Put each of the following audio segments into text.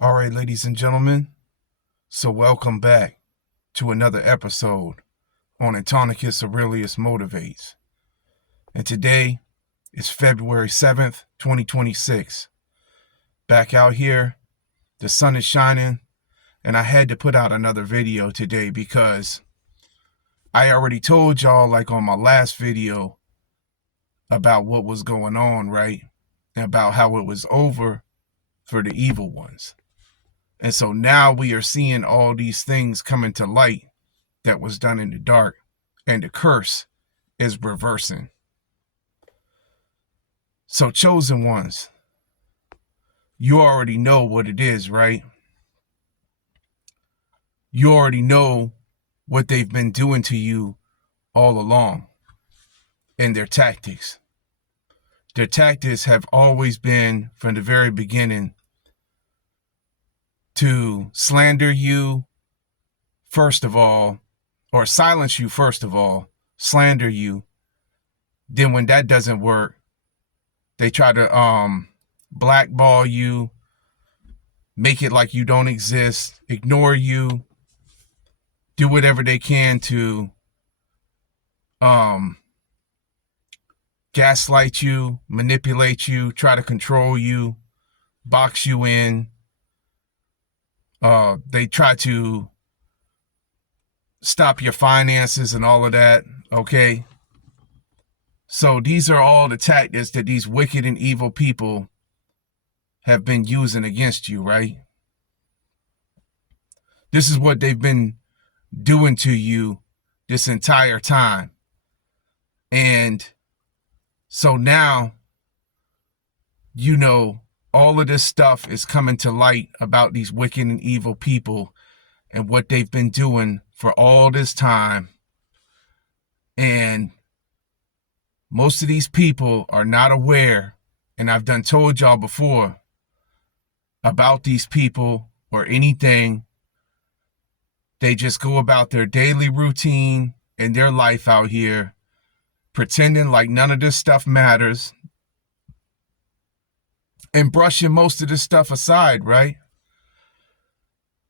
All right, ladies and gentlemen, so welcome back to another episode on Antonicus Aurelius Motivates. And today is February 7th, 2026. Back out here, the sun is shining, and I had to put out another video today because I already told y'all, like on my last video, about what was going on, right? And about how it was over for the evil ones. And so now we are seeing all these things coming to light that was done in the dark, and the curse is reversing. So, chosen ones, you already know what it is, right? You already know what they've been doing to you all along and their tactics. Their tactics have always been, from the very beginning, to slander you, first of all, or silence you, first of all, slander you. Then when that doesn't work, they try to blackball you, make it like you don't exist, ignore you, do whatever they can to gaslight you, manipulate you, try to control you, box you in. They try to stop your finances and all of that, okay? So these are all the tactics that these wicked and evil people have been using against you, right? This is what they've been doing to you this entire time. And so now, you know, all of this stuff is coming to light about these wicked and evil people and what they've been doing for all this time. And most of these people are not aware, and I've done told y'all before about these people or anything. They just go about their daily routine and their life out here, pretending like none of this stuff matters and brushing most of this stuff aside, right?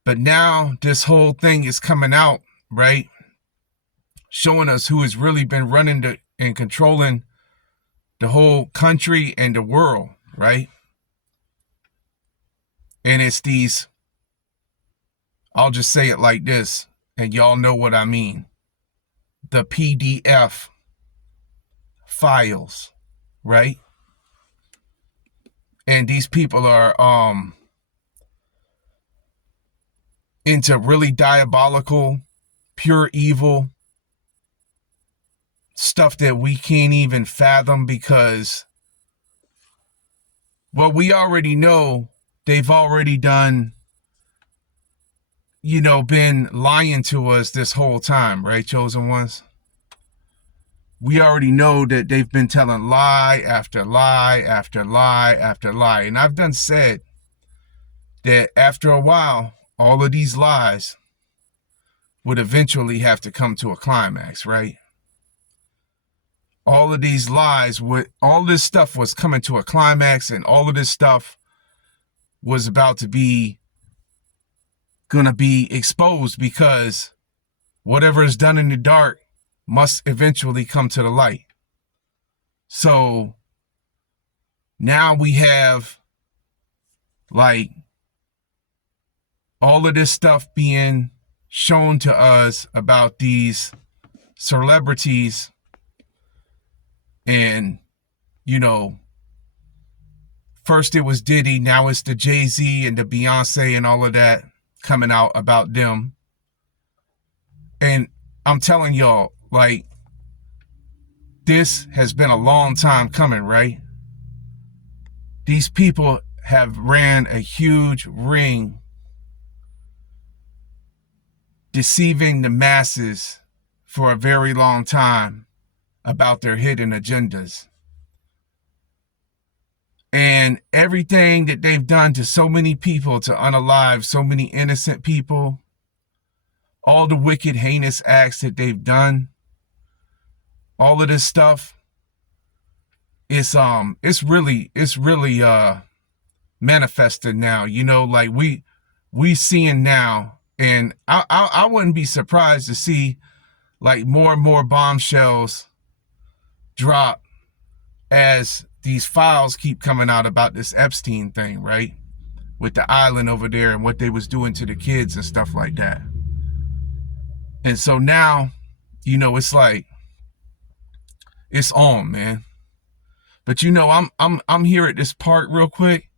But now this whole thing is coming out, right? Showing us who has really been running and controlling the whole country and the world, right? And it's these, I'll just say it like this, and y'all know what I mean. The PDF files, right? And these people are into really diabolical, pure evil stuff that we can't even fathom because, well, we already know they've already done, you know, been lying to us this whole time, right, chosen ones? We already know that they've been telling lie after lie after lie after lie. And I've done said that after a while, all of these lies would eventually have to come to a climax, right? All of these lies, all this stuff was coming to a climax, and all of this stuff was about to be gonna be exposed because whatever is done in the dark must eventually come to the light. So now we have like all of this stuff being shown to us about these celebrities, and you know, first it was Diddy, now it's the Jay-Z and the Beyonce and all of that coming out about them. And I'm telling y'all, like, this has been a long time coming, right? These people have ran a huge ring deceiving the masses for a very long time about their hidden agendas. And everything that they've done to so many people, to unalive so many innocent people, all the wicked, heinous acts that they've done, all of this stuff, it's really manifested now. You know, like we seeing now, and I wouldn't be surprised to see like more and more bombshells drop as these files keep coming out about this Epstein thing, right? With the island over there and what they was doing to the kids and stuff like that. And so now, you know, it's like it's on, man. But you know, I'm here at this park real quick,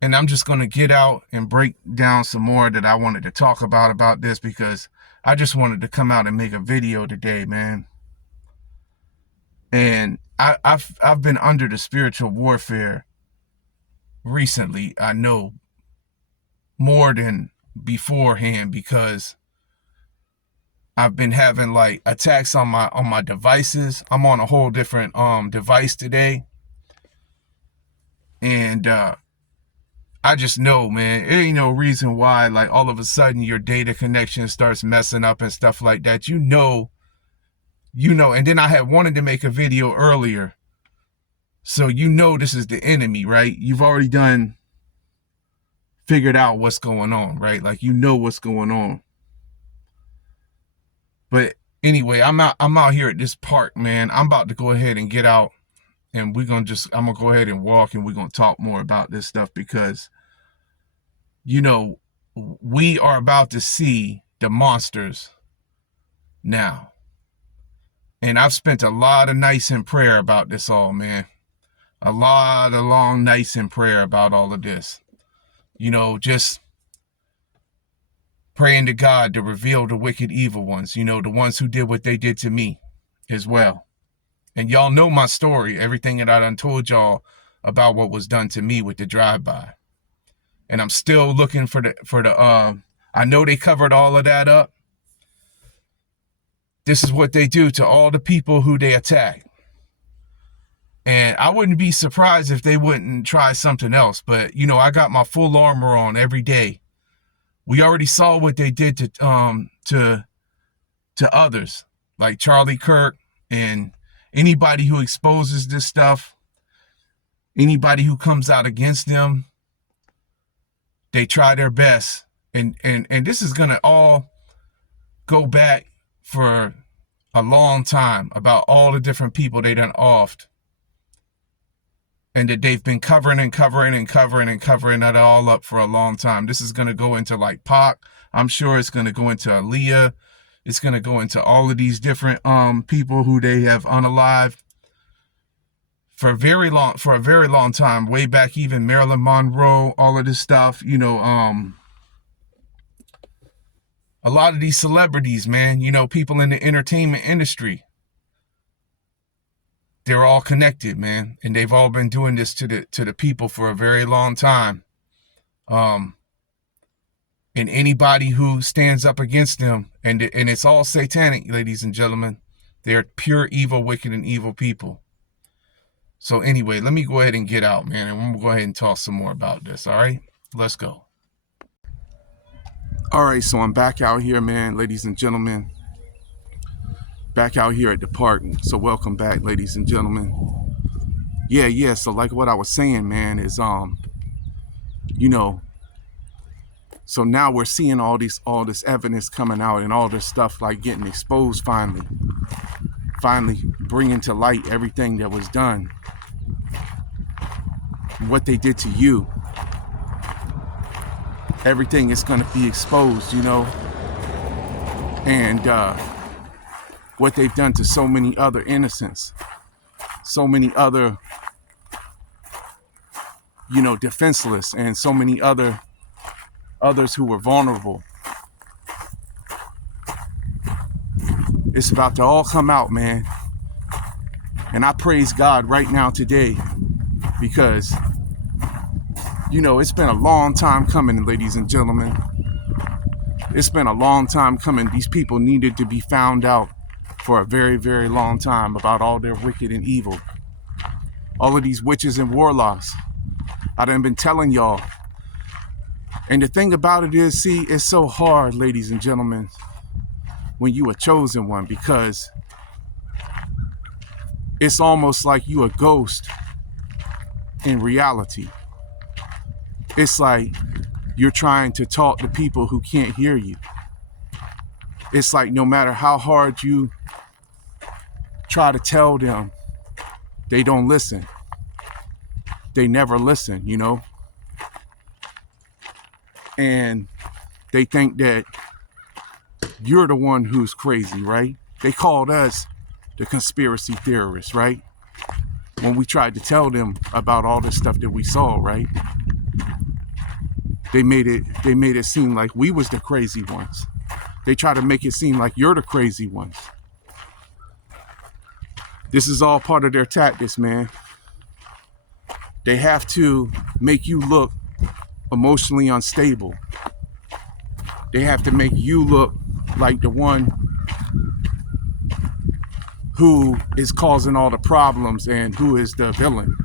and I'm just gonna get out and break down some more that I wanted to talk about this, because I just wanted to come out and make a video today, man. And I've been under the spiritual warfare recently. I know more than beforehand, because I've been having like attacks on my devices. I'm on a whole different device today. And I just know, man, there ain't no reason why like all of a sudden your data connection starts messing up and stuff like that. You know, and then I had wanted to make a video earlier. So you know this is the enemy, right? You've already figured out what's going on, right? Like you know what's going on. But anyway, I'm out here at this park, man. I'm about to go ahead and get out, and I'm gonna go ahead and walk, and we're gonna talk more about this stuff, because you know, we are about to see the monsters now. And I've spent a lot of nights in prayer about this all, man. A lot of long nights in prayer about all of this. You know, just praying to God to reveal the wicked evil ones, you know, the ones who did what they did to me as well. And y'all know my story, everything that I done told y'all about what was done to me with the drive-by. And I'm still looking for the I know they covered all of that up. This is what they do to all the people who they attack. And I wouldn't be surprised if they wouldn't try something else. But, you know, I got my full armor on every day. We already saw what they did to others, like Charlie Kirk, and anybody who exposes this stuff, anybody who comes out against them. They try their best. And this is going to all go back for a long time, about all the different people they done offed. And that they've been covering that all up for a long time. This is going to go into like Pac. I'm sure it's going to go into Aaliyah. It's going to go into all of these different people who they have unalived for a very long time, way back, even Marilyn Monroe, all of this stuff, you know, a lot of these celebrities, man, you know, people in the entertainment industry, they're all connected, man, and they've all been doing this to the people for a very long time. And anybody who stands up against them, and it's all satanic, ladies and gentlemen, they're pure evil, wicked, and evil people. So anyway, let me go ahead and get out, man, and we'll go ahead and talk some more about this, all right? Let's go. All right, so I'm back out here, man, ladies and gentlemen. Back out here at the park. So welcome back, ladies and gentlemen. Yeah, so like what I was saying, man, is, you know, so now we're seeing all this evidence coming out, and all this stuff like getting exposed finally bringing to light everything that was done, what they did to you. Everything is going to be exposed, you know, and what they've done to so many other innocents, so many other, you know, defenseless, and so many others who were vulnerable. It's about to all come out, man. And I praise God right now today, because, you know, it's been a long time coming, ladies and gentlemen. It's been a long time coming. These people needed to be found out for a very, very long time about all their wicked and evil. All of these witches and warlocks. I done been telling y'all. And the thing about it is, see, it's so hard, ladies and gentlemen, when you a chosen one, because it's almost like you a ghost in reality. It's like you're trying to talk to people who can't hear you. It's like no matter how hard you try to tell them, they don't listen. They never listen, you know? And they think that you're the one who's crazy, right? They called us the conspiracy theorists, right? When we tried to tell them about all this stuff that we saw, right? They made it seem like we was the crazy ones. They try to make it seem like you're the crazy ones. This is all part of their tactics, man. They have to make you look emotionally unstable. They have to make you look like the one who is causing all the problems and who is the villain.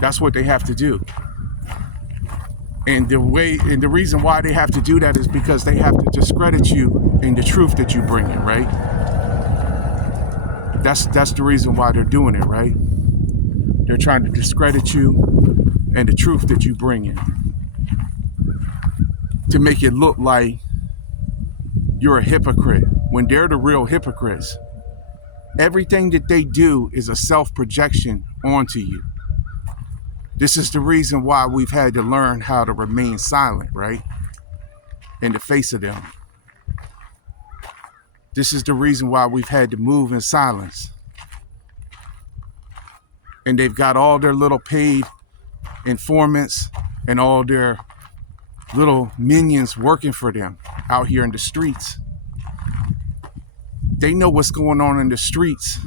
That's what they have to do. And the reason why they have to do that is because they have to discredit you in the truth that you bring in, right? That's the reason why they're doing it, right? They're trying to discredit you and the truth that you bring in to make it look like you're a hypocrite when they're the real hypocrites. Everything that they do is a self-projection onto you. This is the reason why we've had to learn how to remain silent, right? In the face of them. This is the reason why we've had to move in silence. And they've got all their little paid informants and all their little minions working for them out here in the streets. They know what's going on in the streets.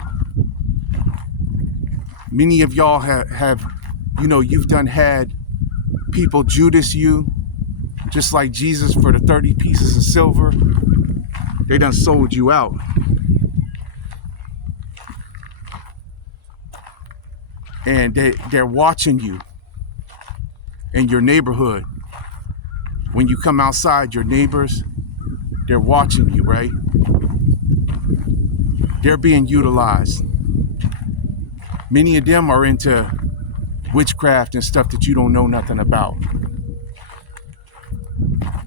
Many of y'all have you've had people Judas you, just like Jesus for the 30 pieces of silver. They done sold you out. And they're watching you in your neighborhood. When you come outside, your neighbors, they're watching you, right? They're being utilized. Many of them are into witchcraft and stuff that you don't know nothing about.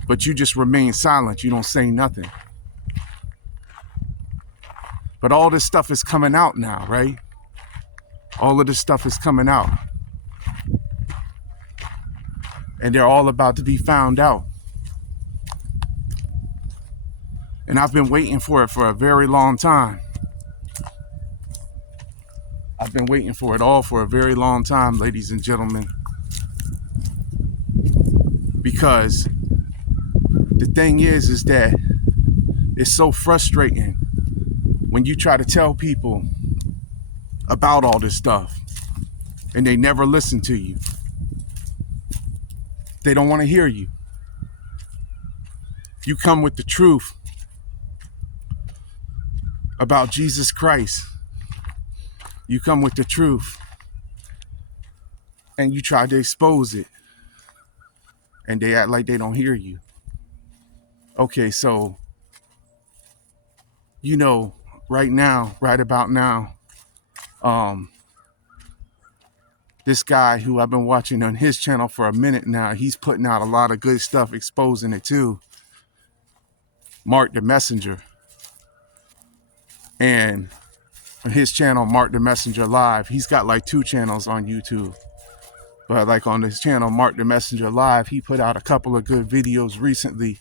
But you just remain silent. You don't say nothing. But all this stuff is coming out now, right? All of this stuff is coming out. And they're all about to be found out. And I've been waiting for it for a very long time. I've been waiting for it all for a very long time, ladies and gentlemen. Because the thing is that it's so frustrating when you try to tell people about all this stuff and they never listen to you. They don't want to hear you. You come with the truth about Jesus Christ. You come with the truth and you try to expose it and they act like they don't hear you. Okay, so, right about now, this guy who I've been watching on his channel for a minute now, he's putting out a lot of good stuff, exposing it too. Mark the Messenger. And on his channel, Mark the Messenger Live, he's got like 2 channels on YouTube. But like on his channel, Mark the Messenger Live, he put out a couple of good videos recently.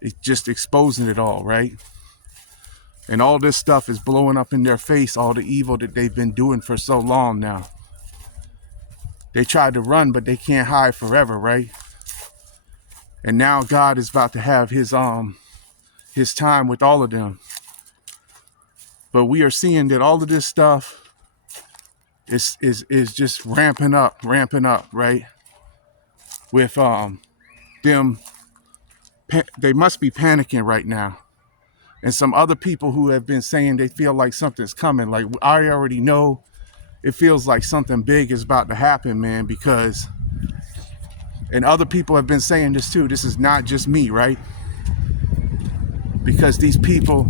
It's just exposing it all, right? And all this stuff is blowing up in their face, all the evil that they've been doing for so long now. They tried to run, but they can't hide forever, right? And now God is about to have his time with all of them. But we are seeing that all of this stuff is just ramping up, right? With them, they must be panicking right now. And some other people who have been saying they feel like something's coming. Like, I already know it feels like something big is about to happen, man, because, and other people have been saying this too. This is not just me, right? Because these people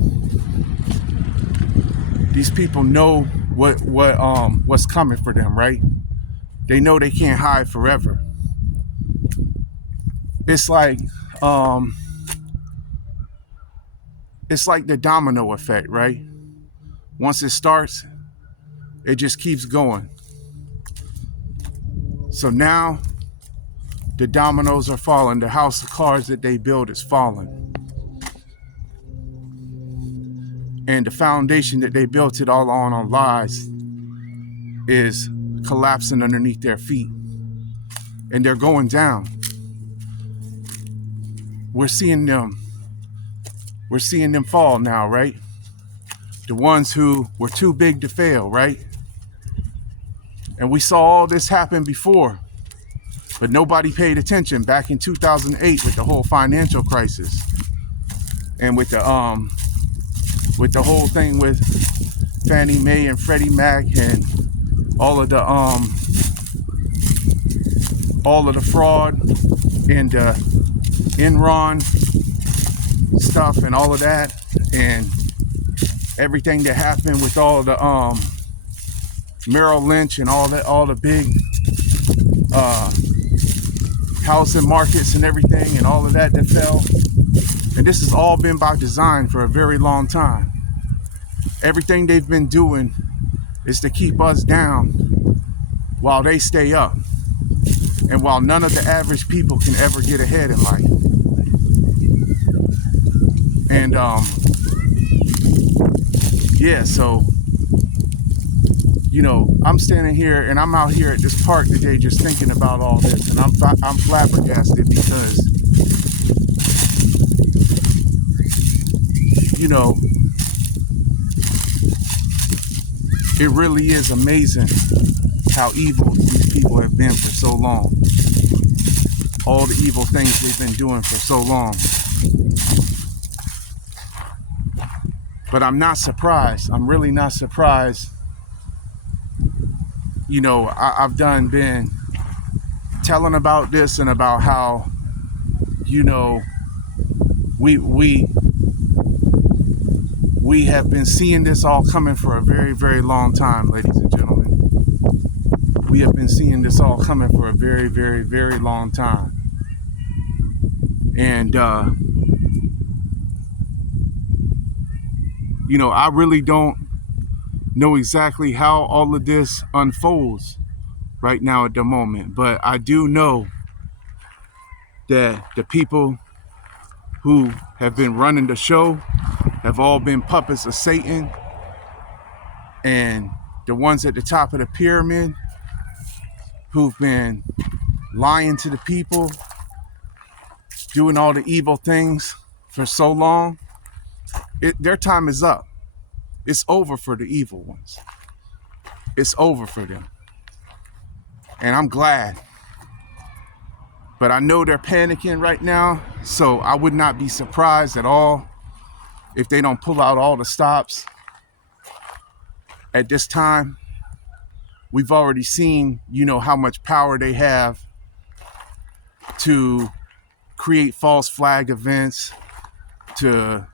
know what's coming for them, right? They know they can't hide forever. it's like um, it's like the domino effect, right? Once it starts, it just keeps going. So now the dominoes are falling. The house of cards that they build is falling. And the foundation that they built it all on lies is collapsing underneath their feet. And they're going down. We're seeing them fall now, right? The ones who were too big to fail, right? And we saw all this happen before, but nobody paid attention back in 2008 with the whole financial crisis and with the whole thing with Fannie Mae and Freddie Mac and all of the fraud and Enron stuff and all of that, and everything that happened with all the Merrill Lynch and all the big housing markets and everything and all of that fell. And this has all been by design for a very long time. Everything they've been doing is to keep us down while they stay up, and while none of the average people can ever get ahead in life. And yeah, so I'm standing here and I'm out here at this park today just thinking about all this, and I'm flabbergasted because it really is amazing how evil these people have been for so long. All the evil things they've been doing for so long. But I'm not surprised. I'm really not surprised. I've been telling about this and about how, we have been seeing this all coming for a very, very long time, ladies and gentlemen. We have been seeing this all coming for a very, very, very long time. And, I really don't know exactly how all of this unfolds right now at the moment, but I do know that the people who have been running the show have all been puppets of Satan, and the ones at the top of the pyramid who've been lying to the people, doing all the evil things for so long, their time is up. It's over for the evil ones. It's over for them. And I'm glad. But I know they're panicking right now, so I would not be surprised at all if they don't pull out all the stops at this time. We've already seen, how much power they have to create false flag events, to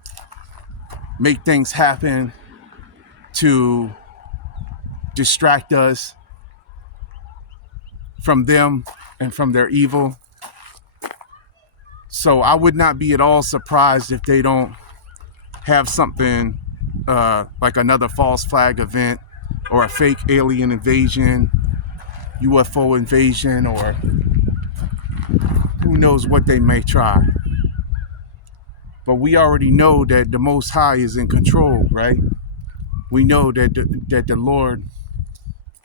make things happen, to distract us from them and from their evil. So I would not be at all surprised if they don't have something like another false flag event or a fake alien invasion, UFO invasion, or who knows what they may try. But we already know that the Most High is in control, right? We know that the Lord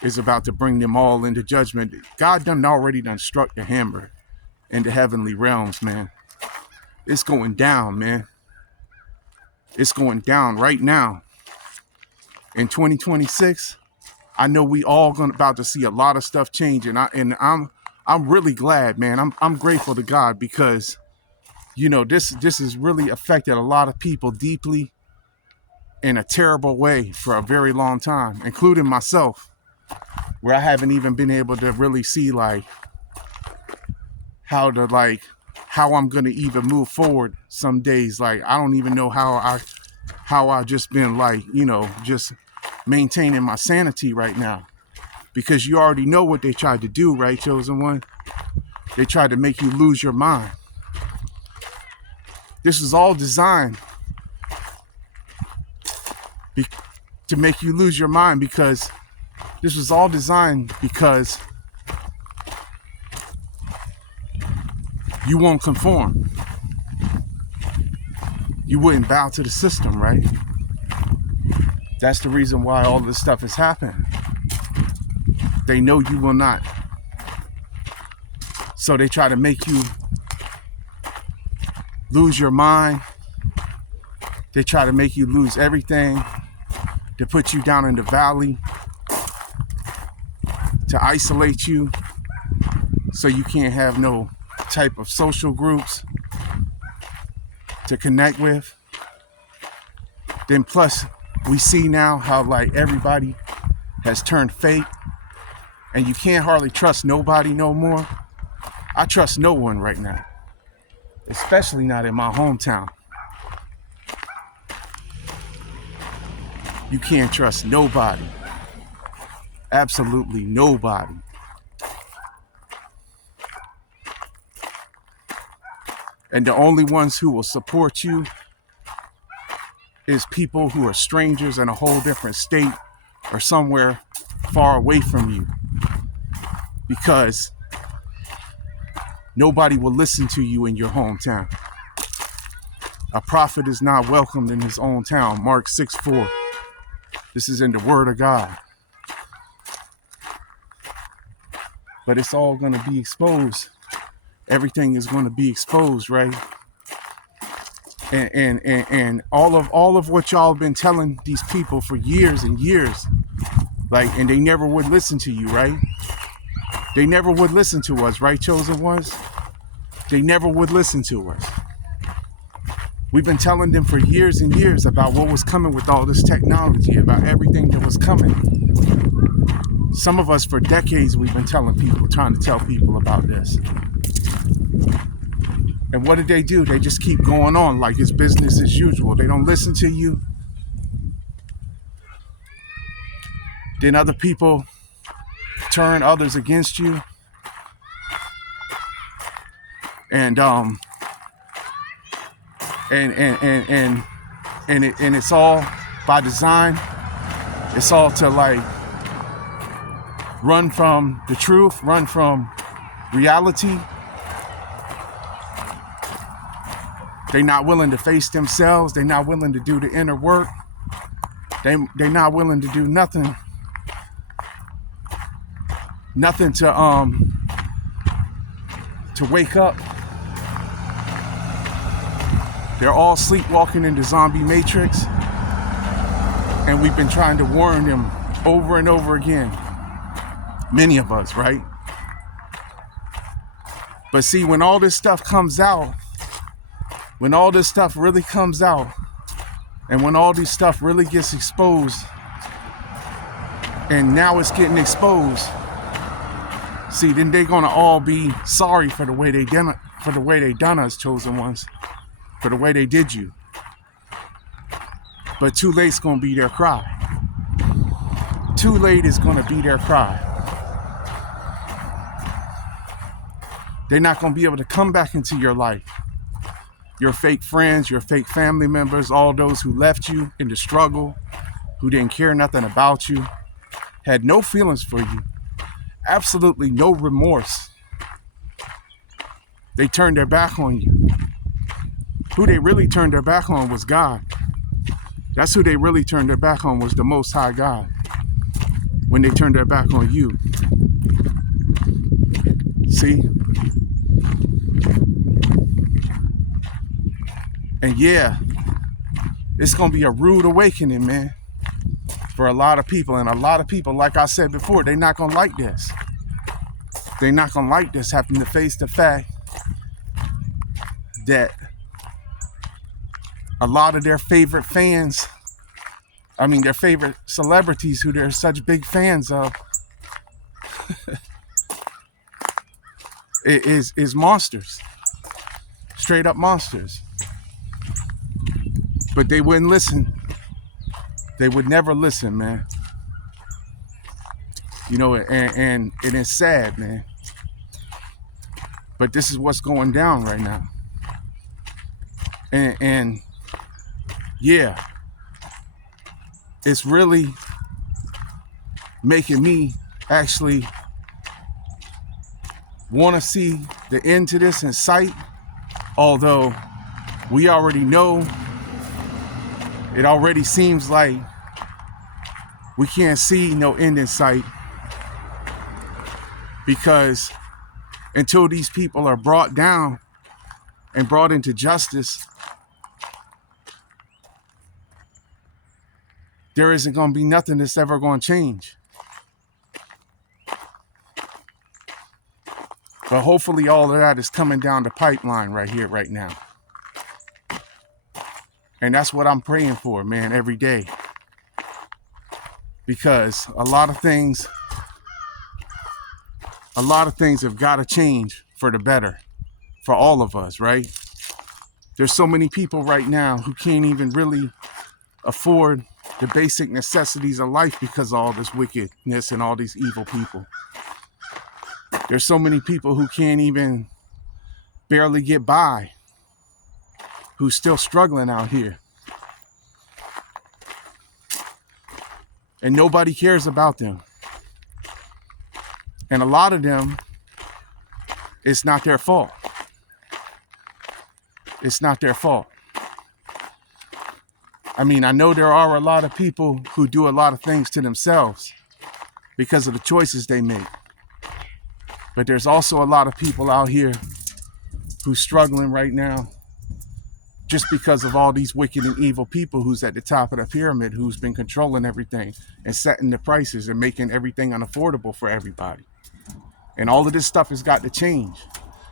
is about to bring them all into judgment. God already struck the hammer in the heavenly realms, man. It's going down, man. It's going down right now. In 2026, I know we all about to see a lot of stuff change, and I'm really glad, man. I'm grateful to God because this has really affected a lot of people deeply in a terrible way for a very long time, including myself, where I haven't even been able to really see how I'm gonna even move forward some days. I don't even know how I just been just maintaining my sanity right now, because you already know what they tried to do, right, chosen one? They tried to make you lose your mind. This was all designed to make you lose your mind, because this was all designed because you won't conform. You wouldn't bow to the system, right? That's the reason why all this stuff is happening. They know you will not. So they try to make you lose your mind. They try to make you lose everything, to put you down in the valley, to isolate you so you can't have no type of social groups to connect with. Then plus, we see now how like everybody has turned fake, and you can't hardly trust nobody no more. I trust no one right now, especially not in my hometown. You can't trust nobody. Absolutely nobody. And the only ones who will support you is people who are strangers in a whole different state or somewhere far away from you. Because nobody will listen to you in your hometown. A prophet is not welcomed in his own town. Mark 6:4. This is in the Word of God. But it's all going to be exposed. Everything is going to be exposed, right? And all of what y'all have been telling these people for years and years, like, and they never would listen to you, right? They never would listen to us, right, chosen ones? They never would listen to us. We've been telling them for years and years about what was coming with all this technology, about everything that was coming. Some of us for decades, we've been telling people, trying to tell people about this. And what did they do? They just keep going on like it's business as usual. They don't listen to you. Then other people turn others against you. And it's all by design. It's all to like run from the truth, run from reality. They're not willing to face themselves. They're not willing to do the inner work. They're not willing to do nothing to wake up. They're all sleepwalking in the zombie matrix, and we've been trying to warn them over and over again. Many of us, right? But see, when all this stuff comes out, when all this stuff really comes out, and when all this stuff really gets exposed, and now it's getting exposed, see, then they're gonna all be sorry for the way they done us, chosen ones, for the way they did you. But too late's gonna be their cry. Too late is gonna be their cry. They're not gonna be able to come back into your life. Your fake friends, your fake family members, all those who left you in the struggle, who didn't care nothing about you, had no feelings for you, absolutely no remorse. They turned their back on you. Who they really turned their back on was God. That's who they really turned their back on, was the Most High God, when they turned their back on you. See? And yeah, it's going to be a rude awakening, man, for a lot of people. And a lot of people, like I said before, they're not going to like this. They're not going to like this, having to face the fact that a lot of their favorite fans, their favorite celebrities who they're such big fans of, is monsters. Straight up monsters. But they wouldn't listen. They would never listen, man. And it's sad, man. But this is what's going down right now. And yeah, it's really making me actually want to see the end to this in sight, although we already know, it already seems like we can't see no end in sight, because until these people are brought down and brought into justice, there isn't going to be nothing that's ever going to change. But hopefully all of that is coming down the pipeline right here, right now. And that's what I'm praying for, man, every day. Because a lot of things have got to change for the better, for all of us, right? There's so many people right now who can't even really afford the basic necessities of life because of all this wickedness and all these evil people. There's so many people who can't even barely get by, who's still struggling out here. And nobody cares about them. And a lot of them, it's not their fault. It's not their fault. I mean, I know there are a lot of people who do a lot of things to themselves because of the choices they make. But there's also a lot of people out here who's struggling right now just because of all these wicked and evil people who's at the top of the pyramid, who's been controlling everything and setting the prices and making everything unaffordable for everybody. And all of this stuff has got to change,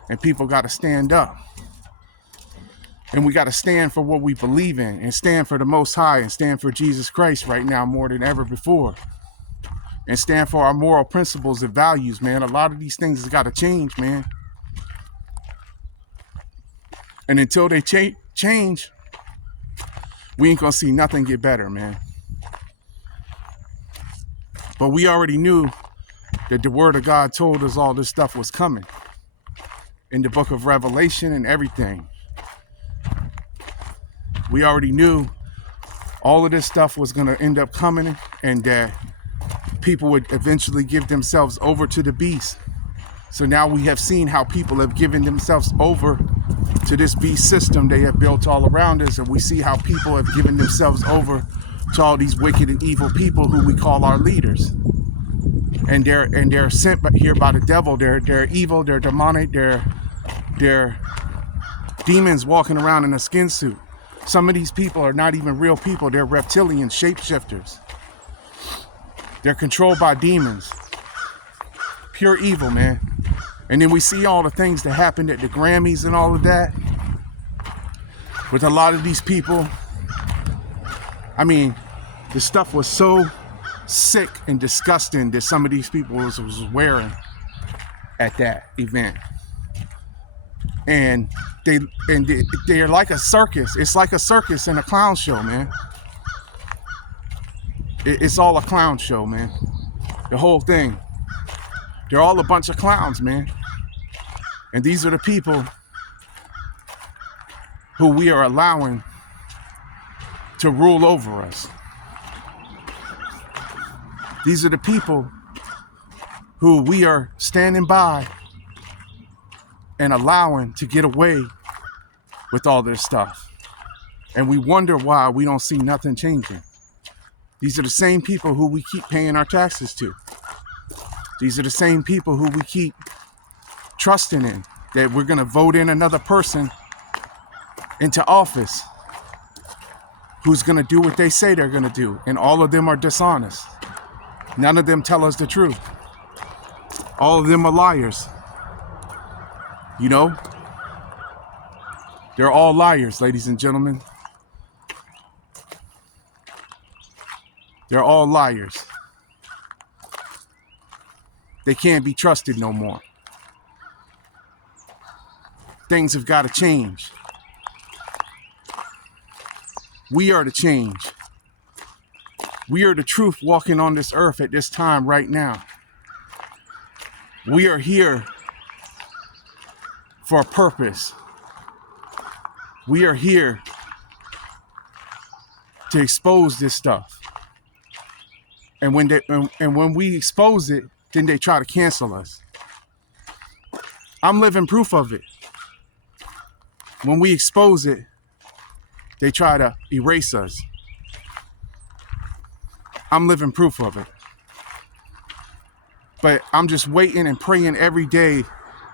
and people got to stand up. And we got to stand for what we believe in, and stand for the Most High, and stand for Jesus Christ right now more than ever before. And stand for our moral principles and values, man. A lot of these things has got to change, man. And until they change, we ain't gonna see nothing get better, man. But we already knew that the word of God told us all this stuff was coming in the book of Revelation and everything. We already knew all of this stuff was gonna end up coming, and that people would eventually give themselves over to the beast. So now we have seen how people have given themselves over to this beast system they have built all around us, and we see how people have given themselves over to all these wicked and evil people who we call our leaders. And they're sent here by the devil. They're evil, they're demonic, they're demons walking around in a skin suit. Some of these people are not even real people, they're reptilian shapeshifters. They're controlled by demons. Pure evil, man. And then we see all the things that happened at the Grammys and all of that with a lot of these people. I mean, the stuff was so sick and disgusting that some of these people was wearing at that event. And they're like a circus. It's like a circus and a clown show, man. It's all a clown show, man. The whole thing. They're all a bunch of clowns, man. And these are the people who we are allowing to rule over us. These are the people who we are standing by and allowing to get away with all this stuff. And we wonder why we don't see nothing changing. These are the same people who we keep paying our taxes to. These are the same people who we keep trusting in, that we're going to vote in another person into office who's going to do what they say they're going to do. And all of them are dishonest. None of them tell us the truth. All of them are liars. You know? They're all liars, ladies and gentlemen. They're all liars. They can't be trusted no more. Things have got to change. We are the change. We are the truth walking on this earth at this time right now. We are here for a purpose. We are here to expose this stuff. And when we expose it, then they try to cancel us. I'm living proof of it. When we expose it, they try to erase us. I'm living proof of it. But I'm just waiting and praying every day.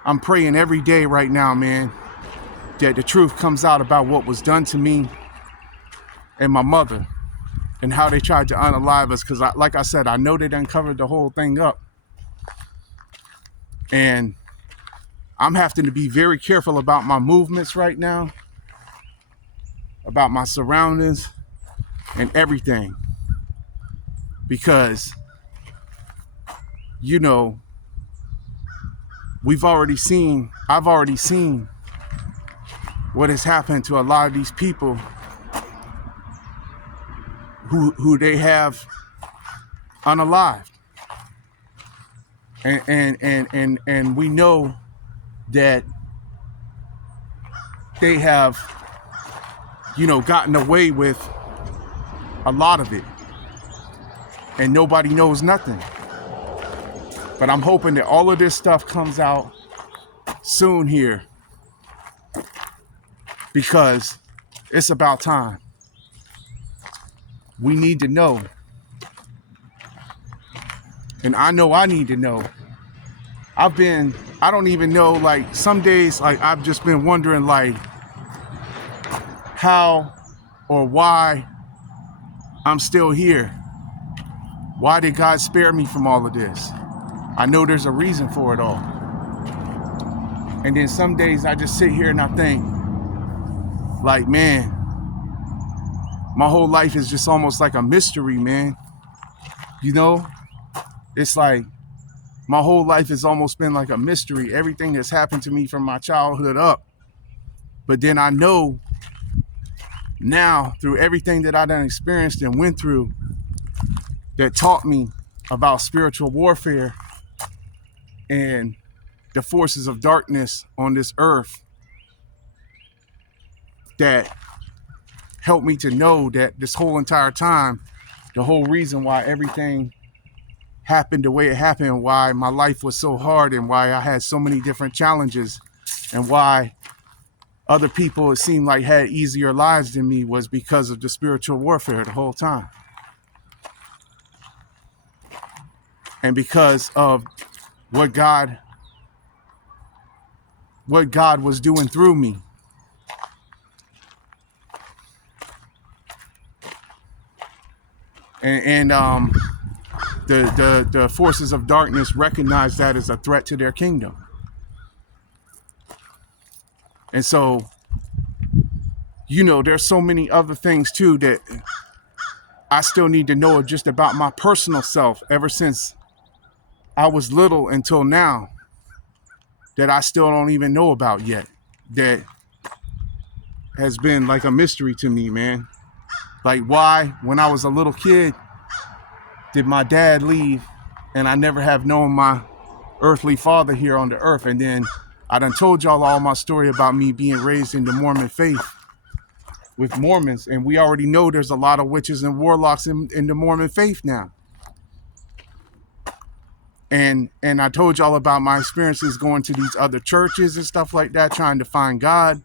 I'm praying every day right now, man, that the truth comes out about what was done to me and my mother and how they tried to unalive us. Because like I said, I know they done covered the whole thing up. And I'm having to be very careful about my movements right now, about my surroundings and everything. Because, you know, I've already seen what has happened to a lot of these people who they have unalived. And we know that they have, you know, gotten away with a lot of it. And nobody knows nothing. But I'm hoping that all of this stuff comes out soon here, because it's about time. We need to know. And I know I need to know. I don't even know, like some days, like I've just been wondering like how or why I'm still here. Why did God spare me from all of this? I know there's a reason for it all. And then some days I just sit here and I think, like, man, my whole life is just almost like a mystery, man. You know, it's like my whole life has almost been like a mystery. Everything that's happened to me from my childhood up. But then I know now, through everything that I done experienced and went through, that taught me about spiritual warfare and the forces of darkness on this earth, that helped me to know that this whole entire time, the whole reason why everything happened the way it happened, why my life was so hard and why I had so many different challenges and why other people, it seemed like, had easier lives than me, was because of the spiritual warfare the whole time. And because of what God was doing through me. And the forces of darkness recognize that as a threat to their kingdom. And so, you know, there's so many other things too that I still need to know just about my personal self ever since I was little until now, that I still don't even know about yet, that has been like a mystery to me, man. Like, why, when I was a little kid, did my dad leave and I never have known my earthly father here on the earth? And then I done told y'all all my story about me being raised in the Mormon faith with Mormons, and we already know there's a lot of witches and warlocks in the Mormon faith now. And I told y'all about my experiences going to these other churches and stuff like that, trying to find God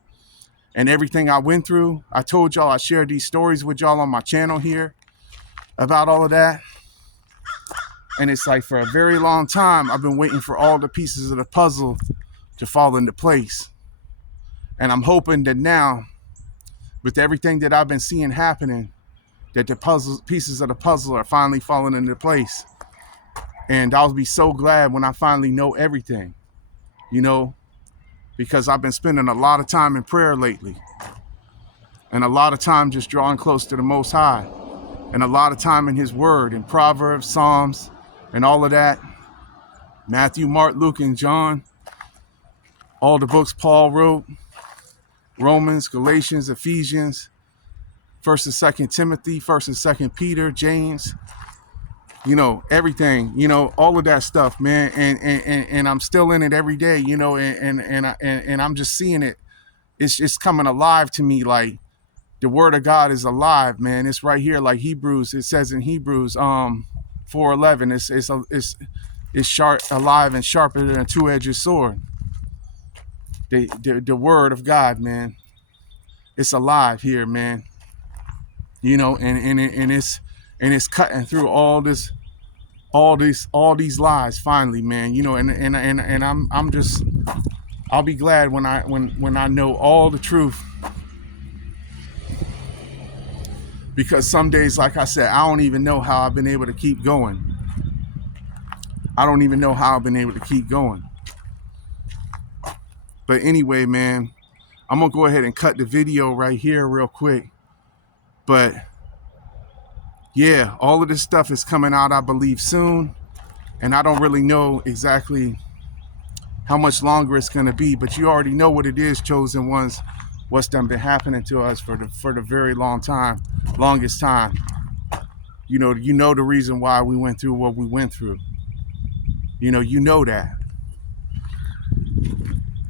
and everything I went through. I told y'all, I shared these stories with y'all on my channel here about all of that. And it's like, for a very long time, I've been waiting for all the pieces of the puzzle to fall into place. And I'm hoping that now, with everything that I've been seeing happening, that the pieces of the puzzle are finally falling into place. And I'll be so glad when I finally know everything, you know, because I've been spending a lot of time in prayer lately, and a lot of time just drawing close to the Most High, and a lot of time in His Word, in Proverbs, Psalms, and all of that. Matthew, Mark, Luke, and John, all the books Paul wrote, Romans, Galatians, Ephesians, 1st and 2nd Timothy, 1st and 2nd Peter, James, you know, everything, you know, all of that stuff, man. And I'm still in it every day, you know, and I'm just seeing it it's coming alive to me. Like the word of God is alive, man. It's right here, like Hebrews. It says in Hebrews 4:11. It's sharp, alive, and sharper than a two-edged sword. The word of God, man. It's alive here, man. You know, and it's cutting through all these lies finally, man. You know, and I'm just, I'll be glad when I know all the truth. Because some days, like I said, I don't even know how I've been able to keep going. I don't even know how I've been able to keep going. But anyway, man, I'm going to go ahead and cut the video right here real quick. But yeah, all of this stuff is coming out, I believe, soon. And I don't really know exactly how much longer it's going to be. But you already know what it is, chosen ones. What's done been happening to us for the very longest time. You know the reason why we went through what we went through. You know that.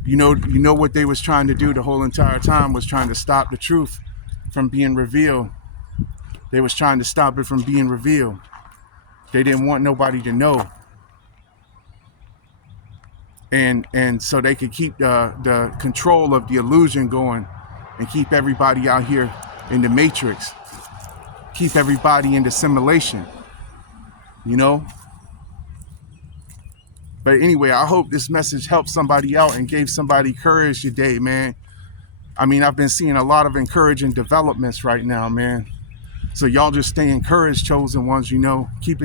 You know what they was trying to do the whole entire time was trying to stop the truth from being revealed. They was trying to stop it from being revealed. They didn't want nobody to know. And so they could keep the control of the illusion going and keep everybody out here in the matrix. Keep everybody in the simulation. You know? But anyway, I hope this message helped somebody out and gave somebody courage today, man. I mean, I've been seeing a lot of encouraging developments right now, man. So y'all just stay encouraged, chosen ones, you know. Keep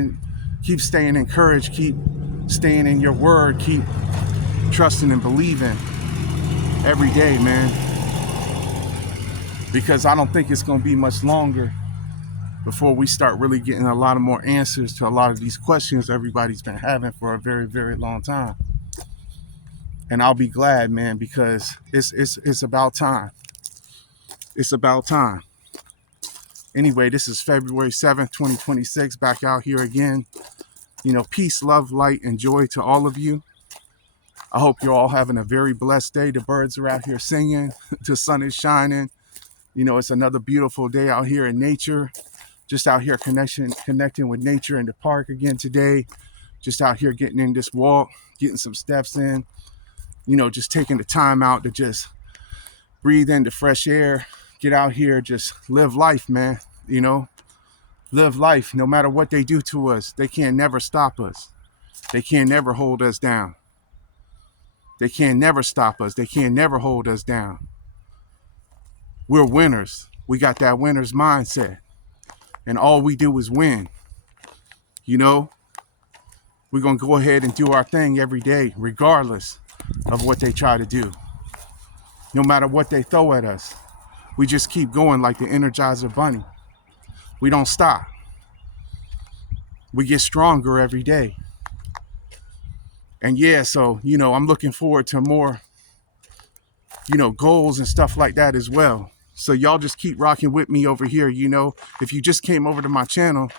staying encouraged, keep staying in your word, keep trusting and believing every day, man. Because I don't think it's going to be much longer before we start really getting a lot of more answers to a lot of these questions everybody's been having for a very, very long time. And I'll be glad, man, because it's about time. It's about time. Anyway, this is February 7th, 2026, back out here again. You know, peace, love, light, and joy to all of you. I hope you're all having a very blessed day. The birds are out here singing. The sun is shining. You know, it's another beautiful day out here in nature. Just out here connecting with nature in the park again today. Just out here getting in this walk, getting some steps in. You know, just taking the time out to just breathe in the fresh air. Get out here, just live life, man. You know, live life. No matter what they do to us, they can never stop us. They can never hold us down. They can never stop us. They can never hold us down. We're winners. We got that winner's mindset. And all we do is win. You know, we're going to go ahead and do our thing every day, regardless of what they try to do. No matter what they throw at us, we just keep going like the Energizer Bunny. We don't stop. We get stronger every day. And yeah, so, you know, I'm looking forward to more, you know, goals and stuff like that as well. So y'all just keep rocking with me over here. You know, if you just came over to my channel,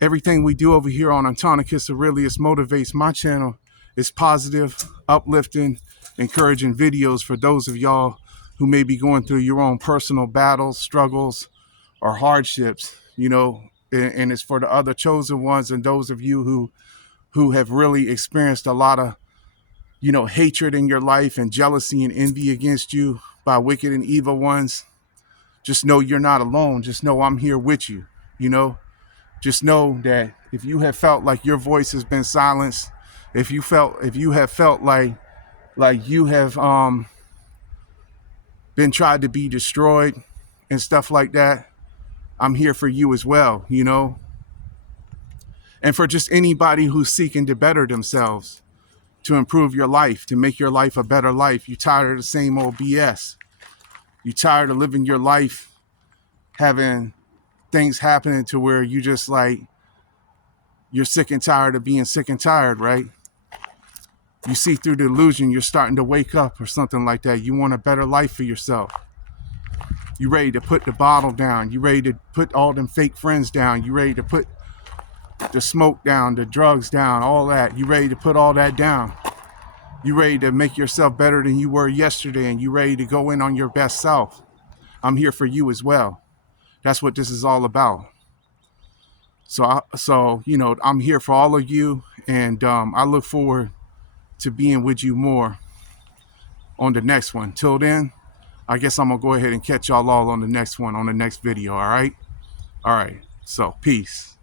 everything we do over here on Autonicus Aurelius Motivates, my channel, is positive, uplifting, encouraging videos for those of y'all who may be going through your own personal battles, struggles, or hardships, you know, and it's for the other chosen ones and those of you who have really experienced a lot of, you know, hatred in your life and jealousy and envy against you by wicked and evil ones. Just know you're not alone. Just know I'm here with you. You know, just know that if you have felt like your voice has been silenced, if you have felt like you have been tried to be destroyed and stuff like that, I'm here for you as well, you know. And for just anybody who's seeking to better themselves, to improve your life, to make your life a better life. You tired of the same old BS. You tired of living your life having things happening to where you just like, you're sick and tired of being sick and tired, right? You see through the illusion, you're starting to wake up or something like that. You want a better life for yourself. You ready to put the bottle down. You ready to put all them fake friends down. You ready to put the smoke down, the drugs down, all that. You ready to put all that down. You ready to make yourself better than you were yesterday, and you ready to go in on your best self. I'm here for you as well. That's what this is all about. So I'm here for all of you, and I look forward to being with you more on the next one. Till then, I guess I'm gonna go ahead and catch y'all all on the next one, on the next video. All right. So peace.